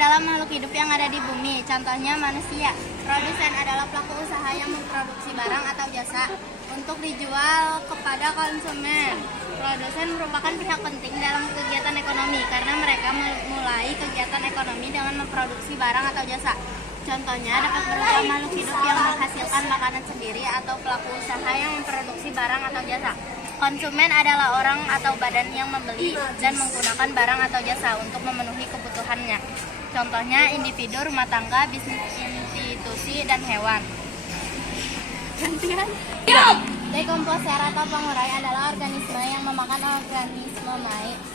adalah makhluk hidup yang ada di bumi, contohnya manusia. Produsen adalah pelaku usaha yang memproduksi barang atau jasa untuk dijual kepada konsumen. Produsen merupakan pihak penting dalam kegiatan ekonomi karena mereka memulai kegiatan ekonomi dengan memproduksi barang atau jasa. Contohnya dapat berupa makhluk hidup yang menghasilkan makanan sendiri atau pelaku usaha yang memproduksi barang atau jasa. Konsumen adalah orang atau badan yang membeli dan menggunakan barang atau jasa untuk memenuhi kebutuhannya. Contohnya individu, rumah tangga, bisnis, institusi, dan hewan. Dekomposer atau pengurai adalah organisme yang memakan organisme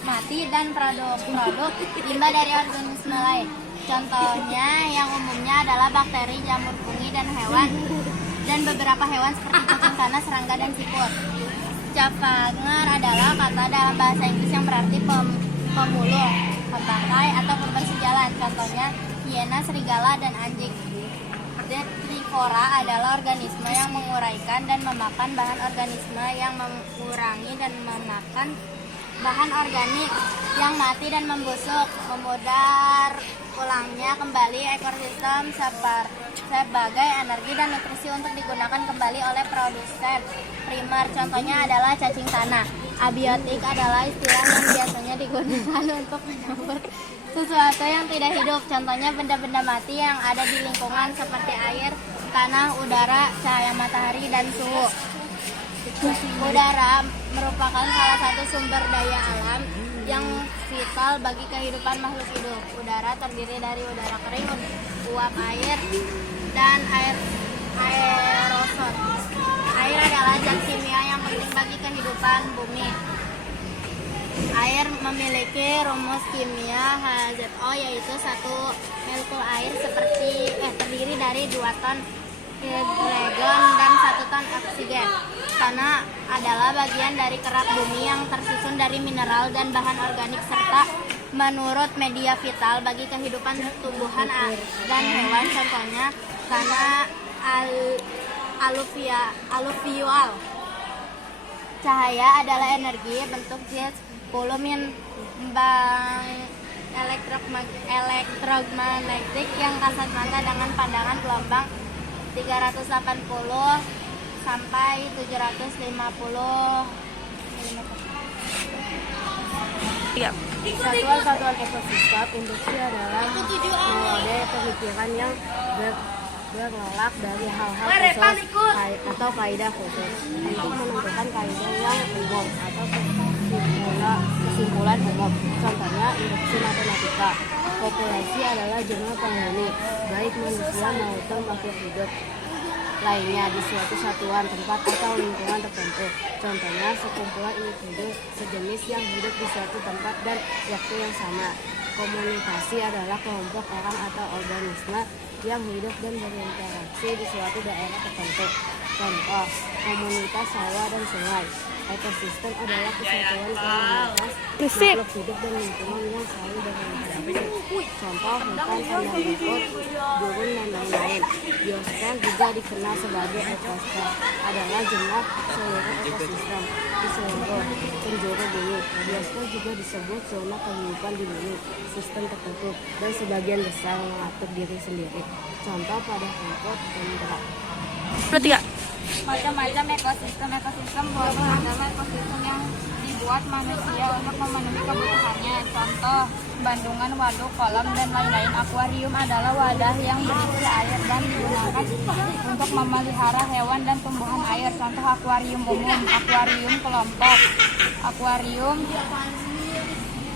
mati dan produk-produk limbah dari organisme lain. Contohnya yang umumnya adalah bakteri, jamur, fungi, dan hewan, dan beberapa hewan seperti cacing tanah, serangga, dan siput. Cavanger adalah kata dalam bahasa Inggris yang berarti pemulung, pembangkai, atau pembersih jalan. Contohnya hiena, serigala, dan anjing. Detrivora adalah organisme yang menguraikan dan memakan bahan organisme yang mengurangi dan memakan bahan organik yang mati dan membusuk, memudar ulangnya kembali ekosistem sebagai energi dan nutrisi untuk digunakan kembali oleh produsen primer. Contohnya adalah cacing tanah. Abiotik adalah istilah yang biasanya digunakan untuk menyebut sesuatu yang tidak hidup. Contohnya benda-benda mati yang ada di lingkungan seperti air, tanah, udara, cahaya matahari, dan suhu. Udara merupakan salah satu sumber daya alam yang vital bagi kehidupan makhluk hidup. Udara terdiri dari udara kering, uap air, dan aerosol. Air adalah zat kimia yang penting bagi kehidupan bumi. Air memiliki rumus kimia H2O, yaitu 1 molekul air terdiri dari 2 ton hidrogen dan 1 ton oksigen. Tanah adalah bagian dari kerak bumi yang tersusun dari mineral dan bahan organik serta menurut media vital bagi kehidupan tumbuhan dan hewan. Contohnya tanah aluvial. Cahaya adalah energi bentuk jet volume elektromagnetik yang kasat mata dengan pandangan gelombang 380 sampai 750 mm. Satuan-satuan ekosistem industri adalah metode pemikiran yang bertolak dari hal-hal khusus atau kaidah khusus untuk menentukan kaidah yang umum atau kesimpulan umum. Contohnya induksi matematika. Populasi adalah jumlah penghuni, baik manusia maupun makhluk hidup lainnya di suatu satuan, tempat, atau lingkungan tertentu. Contohnya sekumpulan individu sejenis yang hidup di suatu tempat dan waktu yang sama. Komunikasi adalah kelompok orang atau organisme yang hidup dan berinteraksi di suatu daerah tertentu. Contoh, komunitas sawah dan sungai. Ekosistem adalah kesatuan komunitas makhluk hidup dan lingkungan yang selalu berinteraksi. Contoh, hutan, padang rumput, burung, dan lain-lain. Biosfer juga dikenal sebagai ekosfer, adalah jumlah seluruh ekosistem di seluruh penjuru bumi. Biosfer juga disebut zona kehidupan di bumi, sistem tertutup, dan sebagian besar mengatur diri sendiri. Contoh pada rumput dan gerak. Macam-macam ekosistem adalah ekosistem yang dibuat manusia untuk memenuhi kebutuhannya. Contoh, bandungan, waduk, kolam, dan lain-lain. Akuarium adalah wadah yang berisi air dan digunakan untuk memelihara hewan dan tumbuhan air. Contoh, akuarium umum, akuarium kelompok, akuarium,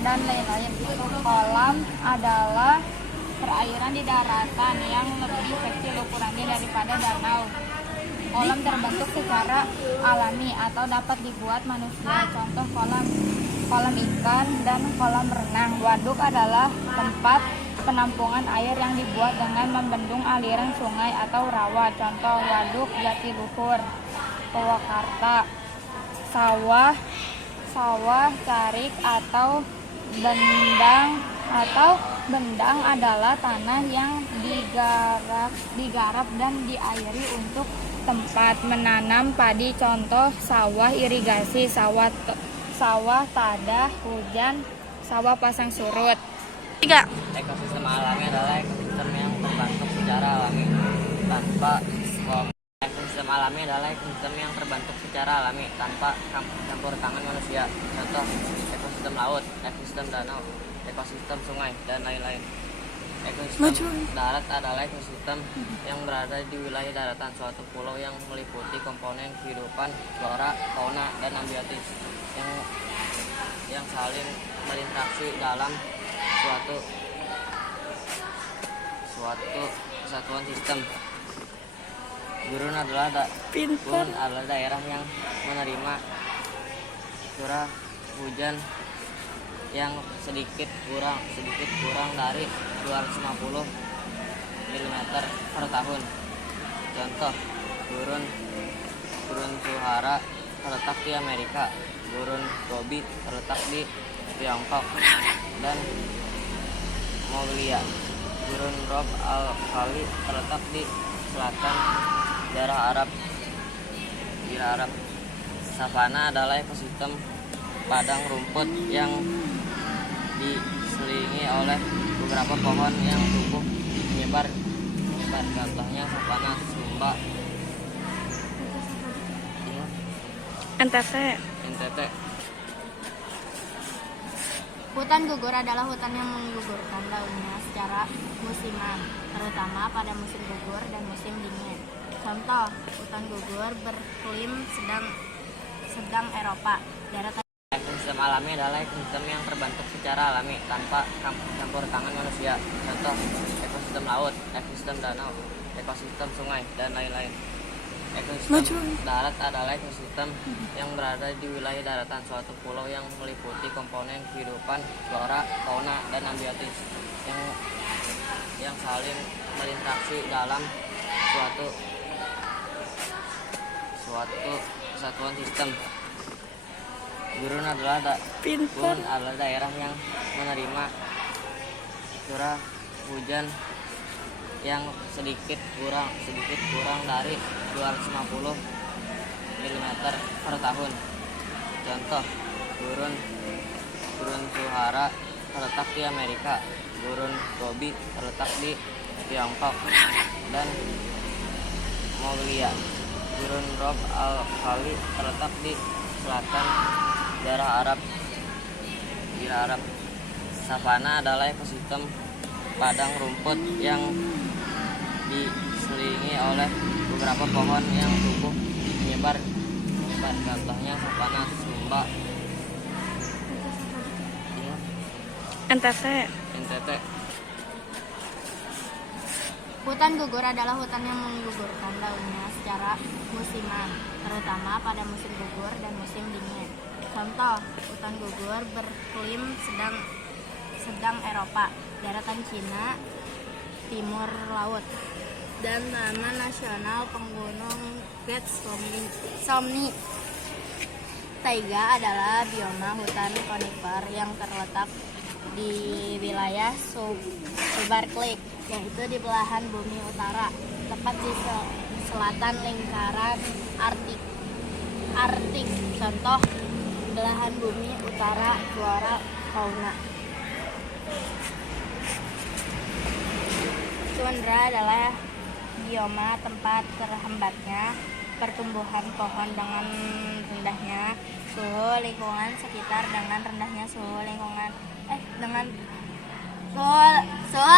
dan lain-lain. Kolam adalah perairan di daratan yang lebih kecil ukurannya daripada danau. Kolam terbentuk secara alami atau dapat dibuat manusia. Contoh kolam ikan dan kolam renang. Waduk adalah tempat penampungan air yang dibuat dengan membendung aliran sungai atau rawa. Contoh waduk Jatiluhur, Purwakarta. Sawah carik atau bendang adalah tanah yang digarap dan diairi untuk tempat menanam padi. Contoh sawah irigasi, sawah tada hujan, sawah pasang surut. 3. Ekosistem alami adalah ekosistem yang terbentuk secara alami tanpa ekosistem alami adalah ekosistem yang terbentuk secara alami tanpa campur tangan manusia. Contoh, ekosistem laut, ekosistem danau, ekosistem sungai, dan lain-lain. Ekosistem darat adalah ekosistem yang berada di wilayah daratan suatu pulau yang meliputi komponen kehidupan, flora, fauna, dan abiotis yang saling berinteraksi dalam suatu kesatuan sistem. Gurun adalah daerah yang menerima curah hujan yang sedikit kurang dari 250 mm per tahun. Contoh, gurun Sahara terletak di Amerika, gurun Gobi terletak di Tiongkok dan Mongolia, gurun Rub al-Khali terletak di selatan daerah Arab. Savana adalah ekosistem padang rumput yang diselilingi oleh beberapa pohon yang tumbuh menyebar. Contohnya savana Sumba, NTT. Hutan gugur adalah hutan yang menggugurkan daunnya secara musiman, terutama pada musim gugur dan musim dingin. Contoh, hutan gugur beriklim sedang Eropa. Daratan Ekosistem alami adalah ekosistem yang terbentuk secara alami tanpa campur tangan manusia. Contoh, ekosistem laut, ekosistem danau, ekosistem sungai, dan lain-lain. Ekosistem darat adalah ekosistem yang berada di wilayah daratan suatu pulau yang meliputi komponen kehidupan, flora, fauna, dan abiotis yang saling berinteraksi dalam suatu kesatuan sistem. Gurun adalah daerah yang menerima curah hujan yang sedikit kurang dari 250 mm per tahun. Contoh, gurun Sahara terletak di Amerika, gurun Gobi terletak di Tiongkok dan Mongolia, gurun Rub al-Khali terletak di selatan daerah Arab. Savana adalah ekosistem padang rumput yang diselilingi oleh beberapa pohon yang tumbuh menyebar. Contohnya savana Sumba, NTT. Hutan gugur adalah hutan yang menggugurkan daunnya secara musiman, terutama pada musim gugur dan musim dingin. Contoh, hutan gugur beriklim sedang Eropa, daratan Cina, timur laut, dan Taman Nasional Penggunung Great Somni. Taiga adalah bioma hutan konifer yang terletak di wilayah Subarclick, yaitu di belahan bumi utara, tepat di selatan lingkaran Arktik. Contoh, belahan bumi utara, flora, fauna. Tundra adalah bioma tempat terhambatnya pertumbuhan pohon dengan rendahnya suhu lingkungan sekitar suhu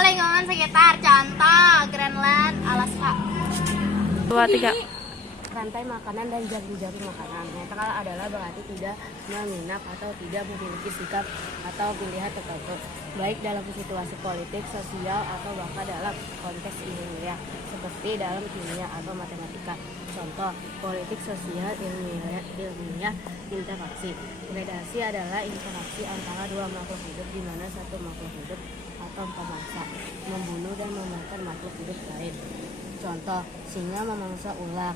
lingkungan sekitar. Contoh, Greenland, Alaska. 2, 3. Rantai makanan dan jaring-jaring makanan. Netral adalah berarti tidak menginap atau tidak memiliki sikap atau pilihan tertentu, baik dalam situasi politik, sosial, atau bahkan dalam konteks ilmiah, seperti dalam kimia atau matematika. Contoh, politik, sosial, ilmiah, interaksi. Predasi adalah interaksi antara dua makhluk hidup di mana satu makhluk hidup atau pemangsa membunuh dan memakan makhluk hidup lain. Contoh, singa memangsa ular.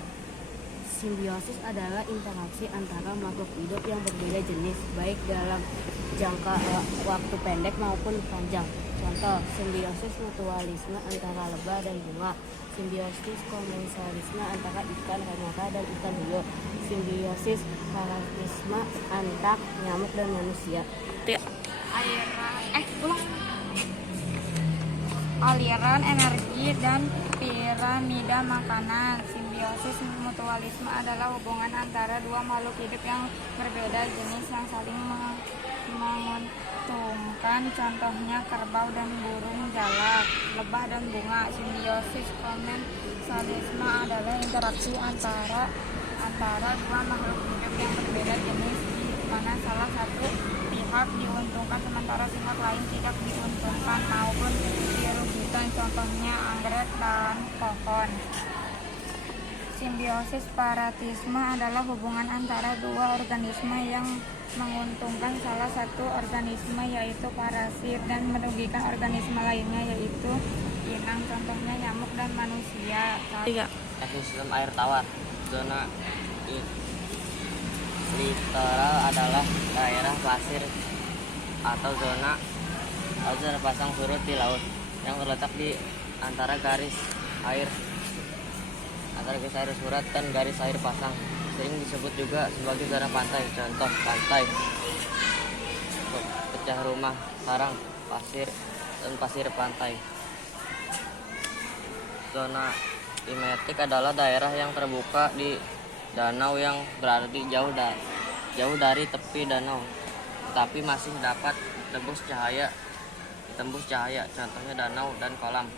Simbiosis adalah interaksi antara makhluk hidup yang berbeda jenis, baik dalam jangka waktu pendek maupun panjang. Contoh, simbiosis mutualisme antara lebah dan bunga. Simbiosis komensalisme antara ikan rainbow dan ikan hiu. Simbiosis parasitisme antar nyamuk dan manusia. Ulang. aliran energi dan piramida makanan. Simbiosis mutualisme adalah hubungan antara dua makhluk hidup yang berbeda jenis yang saling menguntungkan. Contohnya kerbau dan burung jalak, lebah dan bunga. Simbiosis komensalisme adalah interaksi antara dua makhluk hidup yang berbeda jenis di mana salah satu pihak diuntungkan sementara pihak lain tidak diuntungkan maupun dirugikan. Contohnya anggrek dan pohon. Simbiosis paratisme adalah hubungan antara dua organisme yang menguntungkan salah satu organisme yaitu parasit dan merugikan organisme lainnya yaitu inang. Contohnya nyamuk dan manusia. 3. Ekosistem air tawar. Zona litoral adalah daerah pasir atau zona pasang surut di laut yang terletak di antara garis air surat dan garis air pasang. Sering disebut juga sebagai zona pantai. Contoh pantai, pecah rumah, karang, pasir, dan pasir pantai. Zona klimatik adalah daerah yang terbuka di danau yang berada di jauh dari tepi danau, tapi masih dapat tembus cahaya. Contohnya danau dan kolam.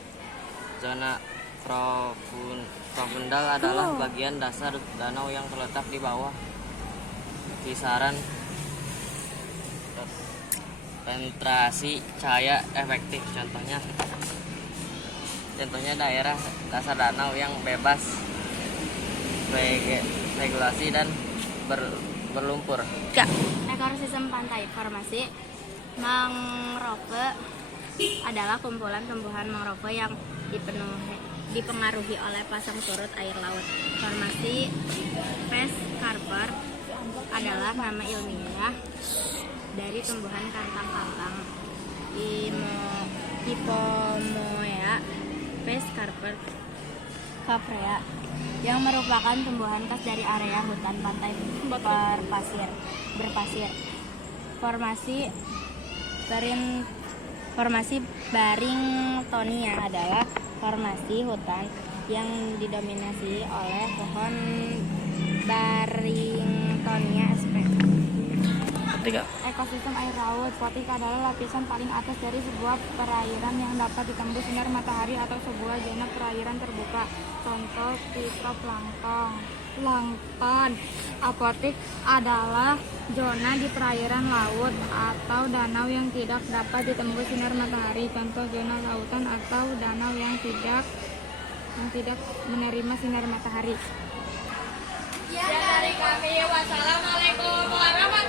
Zona profundal adalah bagian dasar danau yang terletak di bawah kisaran penetrasi cahaya efektif. Contohnya daerah dasar danau yang bebas regulasi dan berlumpur. Ekosistem pantai. Formasi mangrove adalah kumpulan tumbuhan mangrove yang dipengaruhi oleh pasang surut air laut. Formasi Pes Carper adalah nama ilmiah dari tumbuhan kantang-kantang Hipomoea Pes Carper caprea yang merupakan tumbuhan khas dari area hutan pantai berpasir. Formasi Barringtonia adalah formasi hutan yang didominasi oleh pohon Barringtonia sp. 3. Ekosistem air laut. Potik adalah lapisan paling atas dari sebuah perairan yang dapat ditembus sinar matahari atau sebuah zona perairan terbuka. Contoh fitoplankton. Apotik adalah zona di perairan laut atau danau yang tidak dapat ditembus sinar matahari. Contoh zona lautan atau danau yang tidak menerima sinar matahari. Dari kami, wassalamualaikum warahmatullahi wabarakatuh.